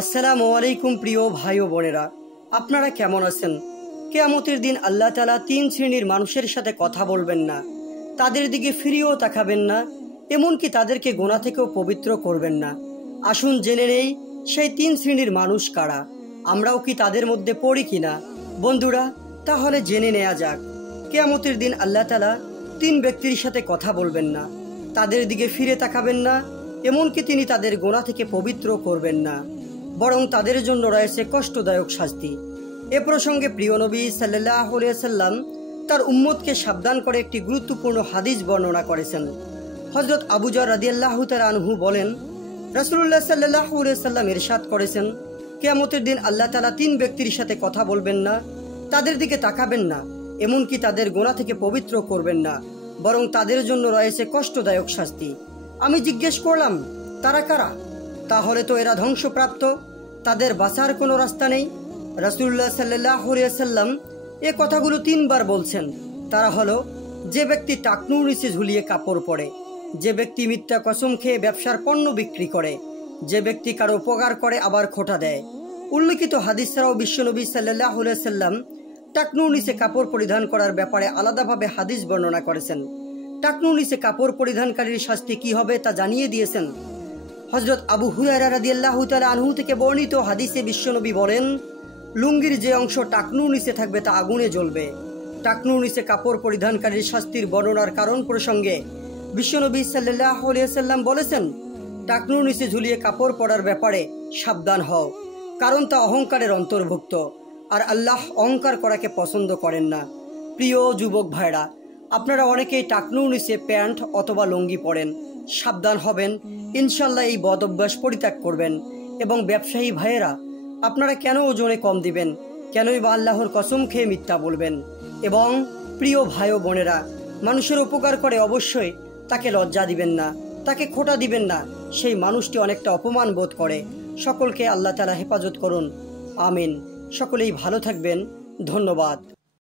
আসসালামু আলাইকুম প্রিয় ভাই ও বোনেরা, আপনারা কেমন আছেন? কিয়ামতের দিন আল্লাহ তাআলা তিন শ্রেণীর মানুষের সাথে কথা বলবেন না, তাদের দিকে ফিরেও তাকাবেন না, এমনকি তাদেরকে গোনা থেকেও পবিত্র করবেন না। আসুন জেনে নেই সেই তিন শ্রেণীর মানুষ কারা। আমরাও কি তাদের মধ্যে পড়ি কিনা? বন্ধুরা, তাহলে জেনে নেওয়া যাক। কিয়ামতের দিন আল্লাহ তাআলা তিন ব্যক্তির সাথে কথা বলবেন না, তাদের দিকে ফিরে তাকাবেন না, এমনকি তিনি তাদের গোনা থেকে পবিত্র করবেন না, বরং তাদের জন্য রয়েছে কষ্টদায়ক শাস্তি। এ প্রসঙ্গে প্রিয় নবী সাল্লাল্লাহু আলাইহি সাল্লাম তার উম্মতকে সাবধান করে একটি গুরুত্বপূর্ণ হাদিস বর্ণনা করেছেন। হযরত আবু যর রাদিয়াল্লাহু তাআলা আনহু বলেন, রাসূলুল্লাহ সাল্লাল্লাহু আলাইহি সাল্লাম ইরশাদ করেছেন, কিয়ামতের দিন আল্লাহ তাআলা তিন ব্যক্তির সাথে কথা বলবেন না, তাদের দিকে তাকাবেন না, এমনকি তাদের গোনা থেকে পবিত্র করবেন না, বরং তাদের জন্য রয়েছে কষ্টদায়ক শাস্তি। আমি জিজ্ঞেস করলাম, তারা কারা? তাহলে তো এরা ধ্বংসপ্রাপ্ত, তাদের বাঁচার কোনো রাস্তা নেই। রাসূলুল্লাহ সাল্লাল্লাহু আলাইহি সাল্লাম এ কথাগুলো তিনবার বলছেন। তারা হলো, যে ব্যক্তি টাকনুর নিচে ঝুলিয়ে কাপড় পরে, যে ব্যক্তি মিথ্যা কসম খেয়ে ব্যবসার পণ্য বিক্রি করে, যে ব্যক্তি কারো উপকার করে আবার খোঁটা দেয়। উল্লেখিত হাদিস ছাড়াও বিশ্বনবী সাল্লাল্লাহু আলাইহি সাল্লাম টাকনুর নিচে কাপড় পরিধান করার ব্যাপারে আলাদাভাবে হাদিস বর্ণনা করেছেন। টাকনুর নিচে কাপড় পরিধানকারীর শাস্তি কি হবে তা জানিয়ে দিয়েছেন। হযরত আবু হুরায়রা রাদিয়াল্লাহু তাআলা আনহু থেকে বর্ণিত হাদিসে বিশ্বনবী বলেন, লুঙ্গির যে অংশ টাকনুর নিচে থাকবে তা আগুনে জ্বলবে। টাকনুর নিচে কাপড় পরিধানকারীর শাস্তির বর্ণনার কারণ প্রসঙ্গে বিশ্বনবী সাল্লাল্লাহু আলাইহি সাল্লাম বলেছেন, টাকনুর নিচে ঝুলিয়ে কাপড় পরার ব্যাপারে সাবধান হও, কারণ তা অহংকারের অন্তর্ভুক্ত, আর আল্লাহ অহংকার করাকে পছন্দ করেন না। প্রিয় যুবক ভাইরা, আপনারা অনেকেই টাকনুর নিচে প্যান্ট অথবা লুঙ্গি পরেন। সাবধান হবেন, ইনশাল্লাহ এই বদ অভ্যাস পরিত্যাগ করবেন। এবং ব্যবসায়ী ভাইয়েরা, আপনারা কেন ওজনে কম দিবেন? কেনই বা আল্লাহর কসম খেয়ে মিথ্যা বলবেন? এবং প্রিয় ভাই ও বোনেরা, মানুষের উপকার করে অবশ্যই তাকে লজ্জা দিবেন না, তাকে খোঁটা দিবেন না। সেই মানুষটি অনেকটা অপমান বোধ করে। সকলকে আল্লাহ তাআলা হেফাজত করুন, আমিন। সকলেই ভালো থাকবেন। ধন্যবাদ।